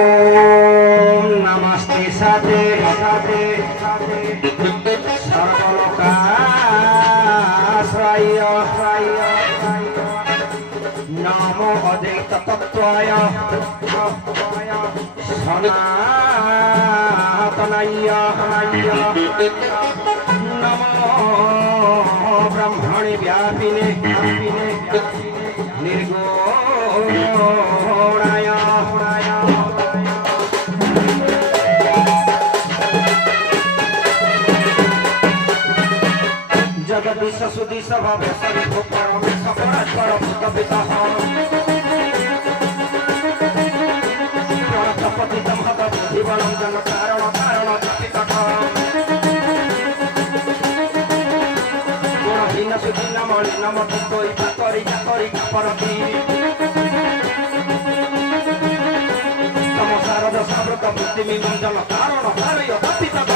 नमस्ते साथे साथे सर्वलोकाश्रय नमो अद्वैत तत्त्वाय सनातनाय नमो ब्रह्मणि व्यापिने निर्गुणाय जगदीश सुदीश भवेश्वरी परमेश्वर परमेश्वर भूतपितः प्रणतपतितं हतबुद्धिबलं जनकारण कारण जपितः गुणहीन सुदीन मलिन मतितोयि पातरि चातरि परति तम शारद सावृत बुद्धिमिमं जनकारण कार्य जपितः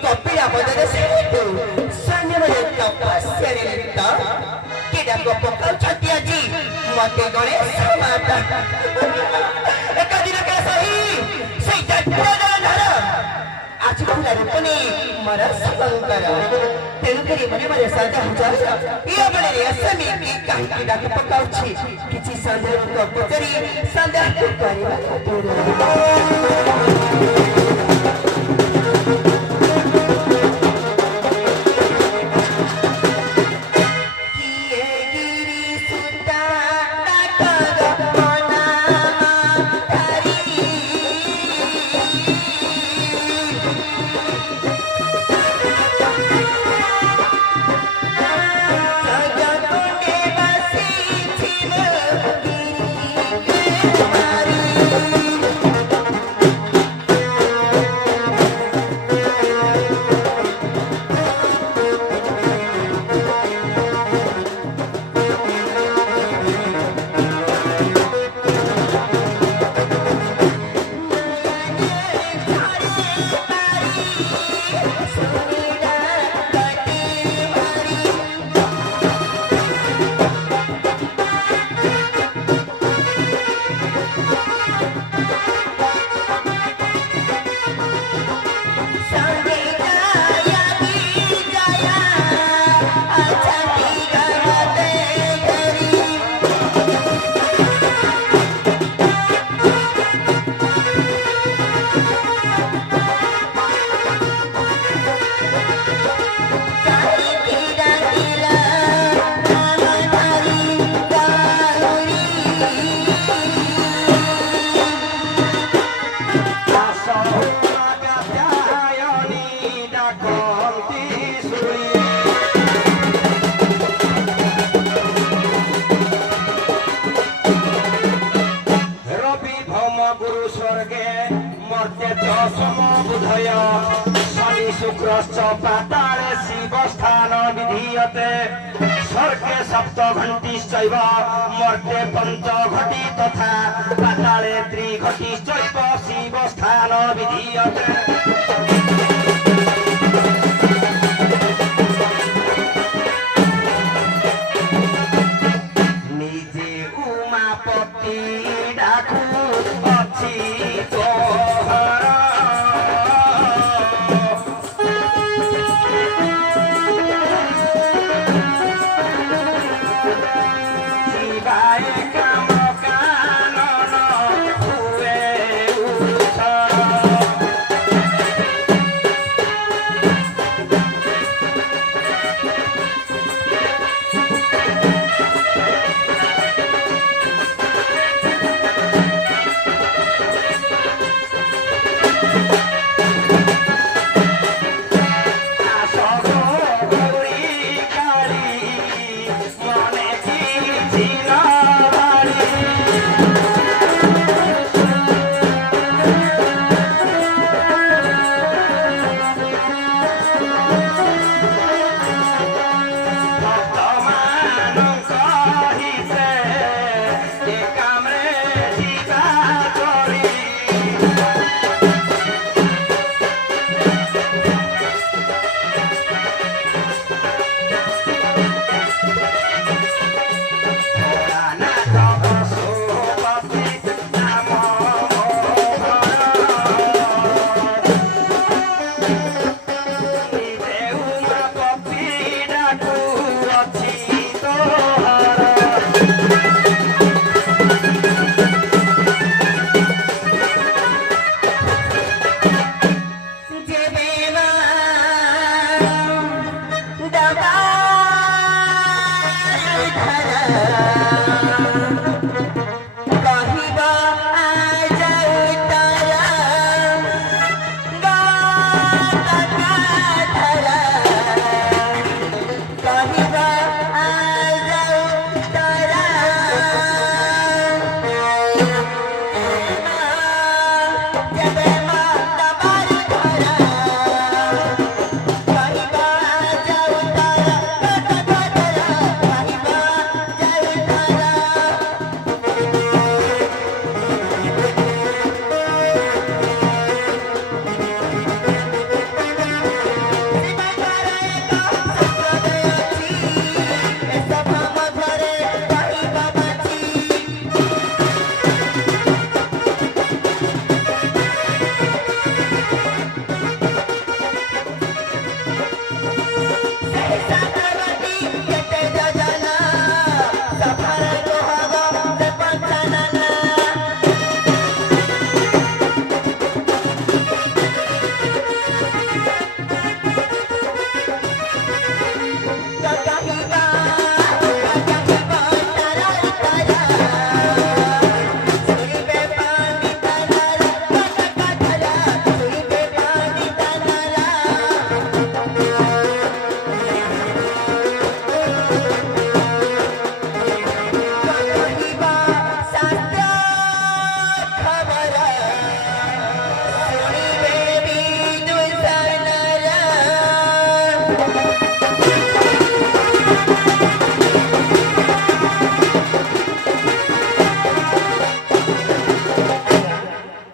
Kopila pada situ, sana mereka pasir itu. Tidak kopokal catiaji, mati goreng semata. Eka tidak kasahi, saya tidak dalam haram. Aci pula rupani maras bangkara. Telukari mana mana saja hujan. Ia mana dia semi kita tidak kopokal ci. Kici sandal kopokari, sandal kopokari पाताले शिवस्थान विधीयते स्वर्गे सप्त घंटिश्चैव मर्त्ये पंच घटी तथा पाताले त्रिघटिश्चैव शिवस्थान विधीयते निजे उमापति डाकु अछि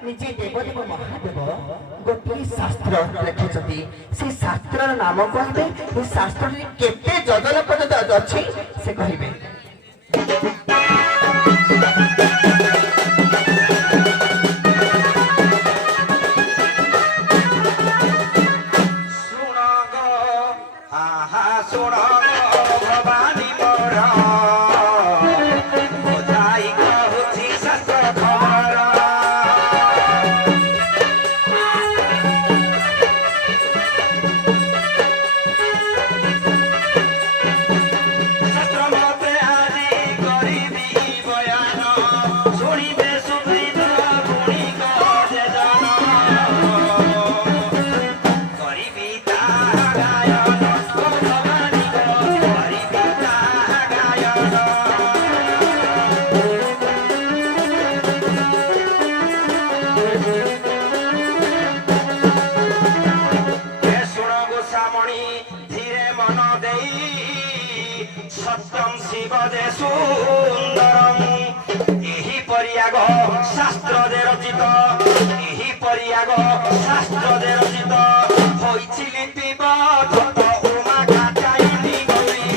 ନିଜେ ଦେବଦେବ ମହାଦେବ ଗୋଟିଏ ଶାସ୍ତ୍ର ଲେଖିଛନ୍ତି। ସେ ଶାସ୍ତ୍ରର ନାମ କହିବେ, ଏ ଶାସ୍ତ୍ରରେ କେତେ ଯଜନ ପର୍ଯ୍ୟନ୍ତ ଅଛି ସେ କହିବେ। ଶୁଣ ଗୋ ଆହା ଶୁଣ ଗୋ ଭବାନୀ ମୋର ବୁଝାଇ କହୁଛି ଶାସ୍ତ୍ର ଖବର। ଶାସ୍ତ୍ର ମତେ ଆଜି କରିବି ବୟାନ, ଶୁଣିବେ ସୁବିଧ ଗୁଣିକ ଯେ ଜନ। କରିବି ତାହା ଗାୟନ ଓ ଭବାନୀ ଗୋ, କରିବି ତାହା ଗାୟନ। ଏ ଶୁଣ ଗୋସାମଣି ଧୀରେ ମନ ଦେଇ, ସତ୍ୟଂ ଶିବ ଯେ ସୁନ୍ଦରଂ। ଏହି ପରିୟାଗ ଶାସ୍ତ୍ରରେ ରଚିତ, ଏହି ପରିୟାଗ ଶାସ୍ତ୍ରରେ ରଚିତ ହୋଇଛି ଲିପିବଦ୍ଧ ଉମା କାତ୍ୟାୟନୀ ଗୌରୀ।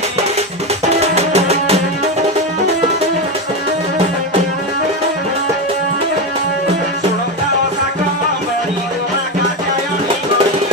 ଶୁଣୁଥାଅ ଶାକମ୍ଭରୀ ଉମା କାତ୍ୟାୟନୀ ଗୌରୀ।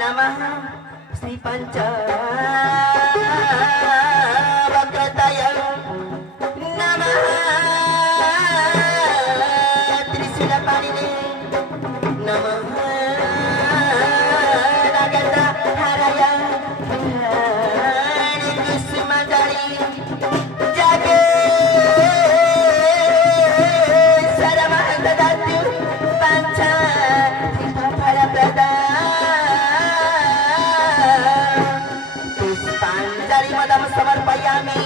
नमः श्री पंचवक्रताय नमः त्रिशूलपाणिने नमः नागदाहराय कुसुमदळि जगे सर्वं ददातु पञ्च फलप्रदा पुष्पाञ्जलि मदं समर्पयामि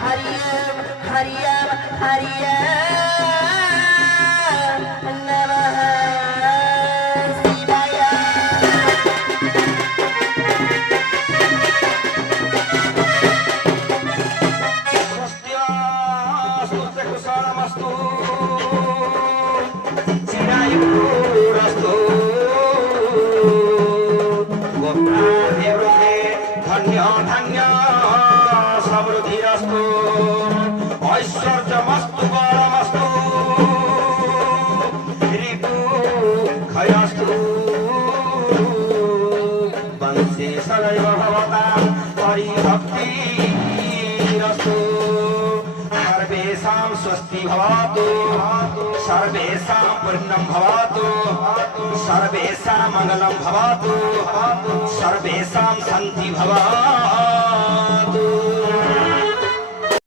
हरि ओं हरि ओं हरि ओं नमः शिवाय। स्वस्त्यस्तु च कुशलमस्तु चिरायुरस्तु गोप्ताभिवृद्धे धन्य धन्य समृद्धिरस्तु ऐश्वर्यमस्तु बलमस्तु ऋतुक्षयस्तु वंशे सदैव भवतां हरिभक्तिरस्तु सर्वेषां स्वस्ति भवतु सर्वेषां पूर्णं भवतु सर्वेषां मङ्गलं भवतु सर्वेषां शान्ति भवतु।